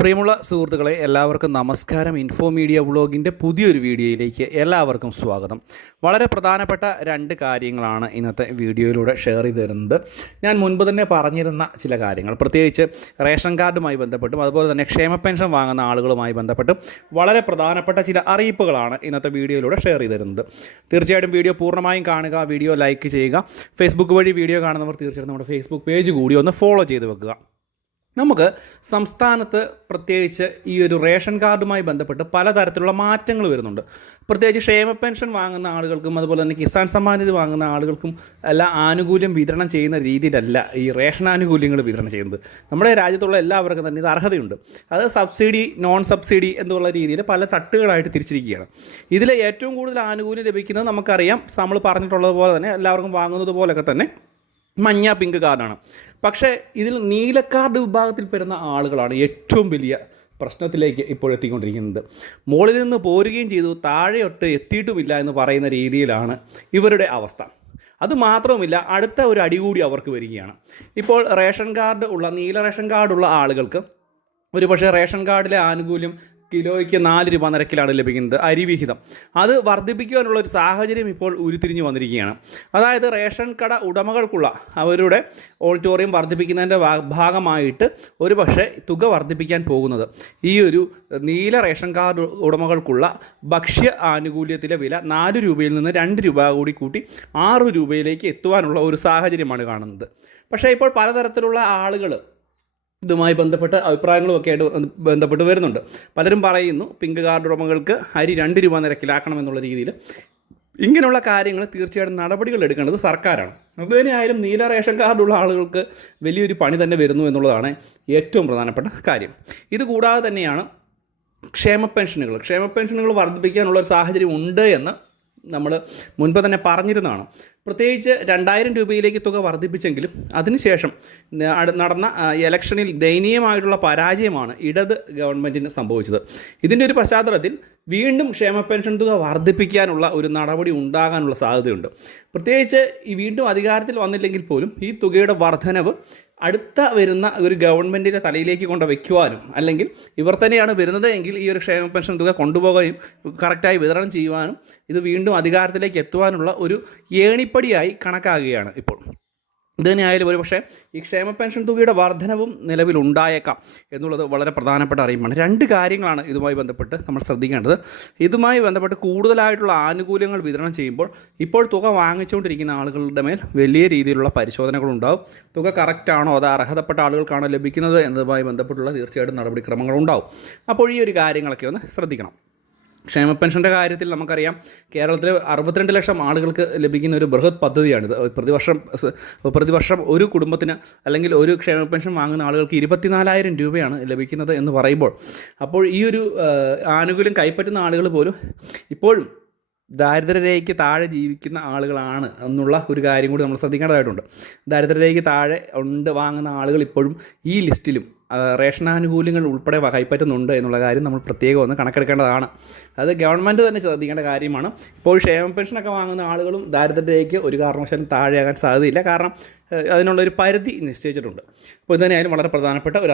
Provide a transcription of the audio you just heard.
പ്രിയമുള്ള സുഹൃത്തുക്കളെ എല്ലാവർക്കും നമസ്കാരം. ഇൻഫോ മീഡിയ വ്ളോഗിന്റെ പുതിയൊരു വീഡിയോയിലേക്ക് എല്ലാവർക്കും സ്വാഗതം. വളരെ പ്രധാനപ്പെട്ട രണ്ട് കാര്യങ്ങളാണ് ഇന്നത്തെ വീഡിയോയിലൂടെ ഷെയർ ചെയ്ത് തരുന്നത്. ഞാൻ മുൻപ് തന്നെ പറഞ്ഞിരുന്ന ചില കാര്യങ്ങൾ. പ്രത്യേകിച്ച് റേഷൻ കാർഡുമായി ബന്ധപ്പെട്ടും അതുപോലെ തന്നെ ക്ഷേമ പെൻഷൻ വാങ്ങുന്ന ആളുകളുമായി ബന്ധപ്പെട്ടും വളരെ പ്രധാനപ്പെട്ട ചില അറിയിപ്പുകളാണ് ഇന്നത്തെ വീഡിയോയിലൂടെ ഷെയർ ചെയ്ത് തരുന്നത്. തീർച്ചയായിട്ടും വീഡിയോ പൂർണമായും കാണുക വീഡിയോ ലൈക്ക് ചെയ്യുക. ഫേസ്ബുക്ക് വഴി വീഡിയോ കാണുന്നവർ തീർച്ചയായിട്ടും നമ്മുടെ ഫേസ്ബുക്ക് പേജ് കൂടി ഒന്ന് ഫോളോ ചെയ്ത് വെക്കുക. നമുക്ക് സംസ്ഥാനത്ത് പ്രത്യേകിച്ച് ഈ ഒരു റേഷൻ കാർഡുമായി ബന്ധപ്പെട്ട് പലതരത്തിലുള്ള മാറ്റങ്ങൾ വരുന്നുണ്ട്. പ്രത്യേകിച്ച് ക്ഷേമ പെൻഷൻ വാങ്ങുന്ന ആളുകൾക്കും അതുപോലെ തന്നെ കിസാൻ സമ്മാനിധി വാങ്ങുന്ന ആളുകൾക്കും എല്ലാം ആനുകൂല്യം വിതരണം ചെയ്യുന്ന രീതിയിലല്ല ഈ റേഷൻ ആനുകൂല്യങ്ങൾ വിതരണം ചെയ്യുന്നത്. നമ്മുടെ രാജ്യത്തുള്ള എല്ലാവർക്കും തന്നെ ഇത് അർഹതയുണ്ട്. അത് സബ്സിഡി നോൺ സബ്സിഡി എന്നുള്ള രീതിയിൽ പല തട്ടുകളായിട്ട് തിരിച്ചിരിക്കുകയാണ്. ഇതിലെ ഏറ്റവും കൂടുതൽ ആനുകൂല്യം ലഭിക്കുന്നത് നമുക്കറിയാം. നമ്മൾ പറഞ്ഞിട്ടുള്ളത് പോലെ തന്നെ എല്ലാവർക്കും വാങ്ങുന്നത് പോലെയൊക്കെ തന്നെ മഞ്ഞ പിങ്ക് കാർഡാണ്. പക്ഷേ ഇതിൽ നീല കാർഡ് വിഭാഗത്തിൽ പെടുന്ന ആളുകളാണ് ഏറ്റവും വലിയ പ്രശ്നത്തിലേക്ക് ഇപ്പോൾ എത്തിക്കൊണ്ടിരിക്കുന്നത്. മുകളിൽ നിന്ന് പോരുകയും ചെയ്തു താഴെയൊട്ട് എത്തിയിട്ടുമില്ല എന്ന് പറയുന്ന രീതിയിലാണ് ഇവരുടെ അവസ്ഥ. അത് മാത്രവുമില്ല അടുത്ത ഒരു അടി കൂടി അവർക്ക് വരികയാണ്. ഇപ്പോൾ റേഷൻ കാർഡ് ഉള്ള നീല റേഷൻ കാർഡുള്ള ആളുകൾക്ക് ഒരു പക്ഷേ റേഷൻ കാർഡിലെ ആനുകൂല്യം കിലോയ്ക്ക് നാല് രൂപ നിരക്കിലാണ് ലഭിക്കുന്നത് അരിവിഹിതം അത് വർദ്ധിപ്പിക്കുവാനുള്ള ഒരു സാഹചര്യം ഇപ്പോൾ ഉരുത്തിരിഞ്ഞു വന്നിരിക്കുകയാണ്. അതായത് റേഷൻ കട ഉടമകൾക്കുള്ള അവരുടെ ഓഡിറ്റോറിയം വർദ്ധിപ്പിക്കുന്നതിന്റെ ഭാഗമായിട്ട് ഒരു പക്ഷേ തുക വർദ്ധിപ്പിക്കാൻ പോകുന്നത്. ഈ ഒരു നീല റേഷൻ കാർഡ് ഉടമകൾക്കുള്ള ഭക്ഷ്യ ആനുകൂല്യത്തിലെ വില നാല് രൂപയിൽ നിന്ന് രണ്ട് രൂപ കൂടി കൂട്ടി ആറ് രൂപയിലേക്ക് എത്തുവാനുള്ള ഒരു സാഹചര്യമാണ് കാണുന്നത്. പക്ഷേ ഇപ്പോൾ പലതരത്തിലുള്ള ആളുകൾ ഇതുമായി ബന്ധപ്പെട്ട അഭിപ്രായങ്ങളുമൊക്കെ ആയിട്ട് ബന്ധ- ബന്ധപ്പെട്ട് വരുന്നുണ്ട്. പലരും പറയുന്നു പിങ്ക് കാർഡ് ഉടമകൾക്ക് അരി രണ്ട് രൂപ നിരക്കിലാക്കണം എന്നുള്ള രീതിയിൽ ഇങ്ങനെയുള്ള കാര്യങ്ങൾ തീർച്ചയായിട്ടും നടപടികൾ എടുക്കേണ്ടത് സർക്കാരാണ്. അതുതന്നെയായാലും നീല റേഷൻ കാർഡുള്ള ആളുകൾക്ക് വലിയൊരു പണി തന്നെ വരുന്നു എന്നുള്ളതാണ് ഏറ്റവും പ്രധാനപ്പെട്ട കാര്യം. ഇത് കൂടാതെ തന്നെയാണ് ക്ഷേമ പെൻഷനുകൾ. ക്ഷേമ പെൻഷനുകൾ വർദ്ധിപ്പിക്കാനുള്ള ഒരു സാഹചര്യം ഉണ്ട് എന്ന് നമ്മൾ മുൻപ് തന്നെ പറഞ്ഞിരുന്നതാണ്. പ്രത്യേകിച്ച് രണ്ടായിരം രൂപയിലേക്ക് തുക വർദ്ധിപ്പിച്ചെങ്കിലും അതിനുശേഷം നടന്ന ഇലക്ഷനിൽ ദയനീയമായിട്ടുള്ള പരാജയമാണ് ഇടത് ഗവൺമെന്റിന് സംഭവിച്ചത്. ഇതിന്റെ ഒരു പശ്ചാത്തലത്തിൽ വീണ്ടും ക്ഷേമ പെൻഷൻ തുക വർദ്ധിപ്പിക്കാനുള്ള ഒരു നടപടി ഉണ്ടാകാനുള്ള സാധ്യതയുണ്ട്. പ്രത്യേകിച്ച് ഈ വീണ്ടും അധികാരത്തിൽ വന്നില്ലെങ്കിൽ പോലും ഈ തുകയുടെ വർധനവ് അടുത്ത വരുന്ന ഒരു ഗവൺമെന്റിന്റെ തലയിലേക്ക് കൊണ്ട് വയ്ക്കുവാനും അല്ലെങ്കിൽ ഇവർ തന്നെയാണ് വരുന്നത് എങ്കിൽ ഈ ഒരു ക്ഷേമ പെൻഷൻ തുക കൊണ്ടുപോകുകയും കറക്റ്റായി വിതരണം ചെയ്യുവാനും ഇത് വീണ്ടും അധികാരത്തിലേക്ക് എത്തുവാനുള്ള ഒരു ഏണിപ്പടിയായി കണക്കാകുകയാണ് ഇപ്പോൾ. ഇത് തന്നെയായാലും ഒരു പക്ഷേ ഈ ക്ഷേമ പെൻഷൻ തുകയുടെ വർധനവും നിലവിലുണ്ടായേക്കാം എന്നുള്ളത് വളരെ പ്രധാനപ്പെട്ട അറിയിപ്പാണ്. രണ്ട് കാര്യങ്ങളാണ് ഇതുമായി ബന്ധപ്പെട്ട് നമ്മൾ ശ്രദ്ധിക്കേണ്ടത്. ഇതുമായി ബന്ധപ്പെട്ട് കൂടുതലായിട്ടുള്ള ആനുകൂല്യങ്ങൾ വിതരണം ചെയ്യുമ്പോൾ ഇപ്പോൾ തുക വാങ്ങിച്ചുകൊണ്ടിരിക്കുന്ന ആളുകളുടെ മേൽ വലിയ രീതിയിലുള്ള പരിശോധനകളുണ്ടാവും. തുക കറക്റ്റാണോ അത് അർഹതപ്പെട്ട ആളുകൾക്കാണോ ലഭിക്കുന്നത് എന്നതുമായി ബന്ധപ്പെട്ടുള്ള തീർച്ചയായിട്ടും നടപടിക്രമങ്ങളുണ്ടാവും. അപ്പോൾ ഈ ഒരു കാര്യങ്ങളൊക്കെ ഒന്ന് ശ്രദ്ധിക്കണം. ക്ഷേമ പെൻഷന്റെ കാര്യത്തിൽ നമുക്കറിയാം കേരളത്തിൽ അറുപത്തിരണ്ട് ലക്ഷം ആളുകൾക്ക് ലഭിക്കുന്ന ഒരു ബൃഹത് പദ്ധതിയാണിത്. പ്രതിവർഷം പ്രതിവർഷം ഒരു കുടുംബത്തിന് അല്ലെങ്കിൽ ഒരു ക്ഷേമ പെൻഷൻ വാങ്ങുന്ന ആളുകൾക്ക് ഇരുപത്തിനാലായിരം രൂപയാണ് ലഭിക്കുന്നത് എന്ന് പറയുമ്പോൾ അപ്പോൾ ഈ ഒരു ആനുകൂല്യം കൈപ്പറ്റുന്ന ആളുകൾ പോലും ഇപ്പോഴും ദാരിദ്ര്യരേഖയ്ക്ക് താഴെ ജീവിക്കുന്ന ആളുകളാണ് എന്നുള്ള ഒരു കാര്യം കൂടി നമ്മൾ ശ്രദ്ധിക്കേണ്ടതായിട്ടുണ്ട്. ദാരിദ്ര്യരേഖയ്ക്ക് താഴെ ഉണ്ട് വാങ്ങുന്ന ആളുകൾ ഇപ്പോഴും ഈ ലിസ്റ്റിലും ആനുകൂല്യങ്ങൾ ഉൾപ്പെടെ കൈപ്പറ്റുന്നുണ്ട് എന്നുള്ള കാര്യം നമ്മൾ പ്രത്യേകം ഒന്ന് കണക്കെടുക്കേണ്ടതാണ്. അത് ഗവൺമെന്റ് തന്നെ ശ്രദ്ധിക്കേണ്ട കാര്യമാണ്. ഇപ്പോൾ ക്ഷേമ പെൻഷനൊക്കെ വാങ്ങുന്ന ആളുകളും ദാരിദ്ര്യത്തിലേക്ക് ഒരു കാരണവശാലും താഴെയാകാൻ സാധ്യതയില്ല. കാരണം അതിനുള്ള അതിനുള്ളൊരു പരിധി നിശ്ചയിച്ചിട്ടുണ്ട്. അപ്പോൾ ഇത് തന്നെയായാലും വളരെ പ്രധാനപ്പെട്ട ഒരു